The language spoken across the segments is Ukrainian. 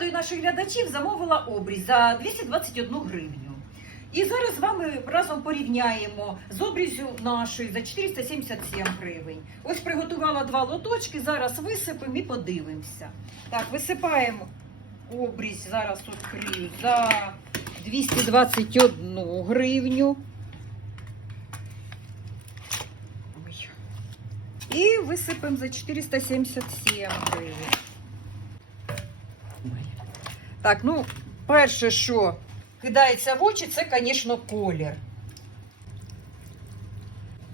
порадою наших глядачів замовила обріз за 221 гривню. І зараз з вами разом порівняємо з обрізю нашою за 477 гривень. Ось приготувала два лоточки, зараз висипемо і подивимося. Так, висипаємо обріз, зараз відкрию, за 221 гривню. І висипемо за 477 гривень. Так, ну, перше, що кидається в очі, це, звісно, колір.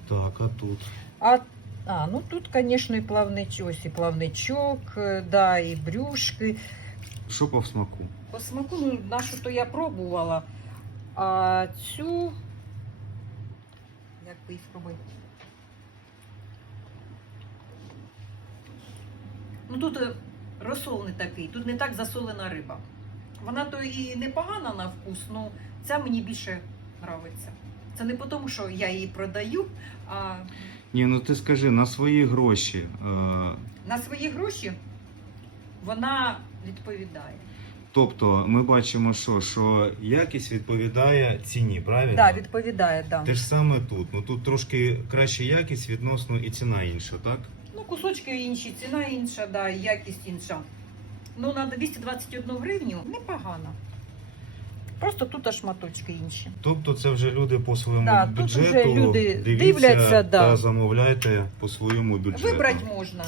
Так, а тут. А, а ну тут, звісно, і плавничок, ось і плавничок, е, да, і брюшки. Що по смаку? По смаку, ну, нашу то я пробувала. А цю. Як би її спробувати? Ну тут е, розсол не такий, тут не так засолена риба. Вона то і непогана на вкус, ну ця мені більше подобається. Це не тому, що я її продаю, а Ні, ну ти скажи, на свої гроші. Е, на свої гроші вона відповідає. тобто ми бачимо, що, що якість відповідає ціні, правильно? Так, да, відповідає, так. Да. Те ж саме тут. Ну тут трошки краща якість відносно і ціна інша, так? Кусочки інші, ціна інша, да, якість інша. Ну, на 221 гривню непогано. Просто тут аж шматочки інші. Тобто це вже люди по своєму Да, тут бюджету вже люди дивляться, дивляться, да. та замовляйте по своєму бюджету. Вибрати можна.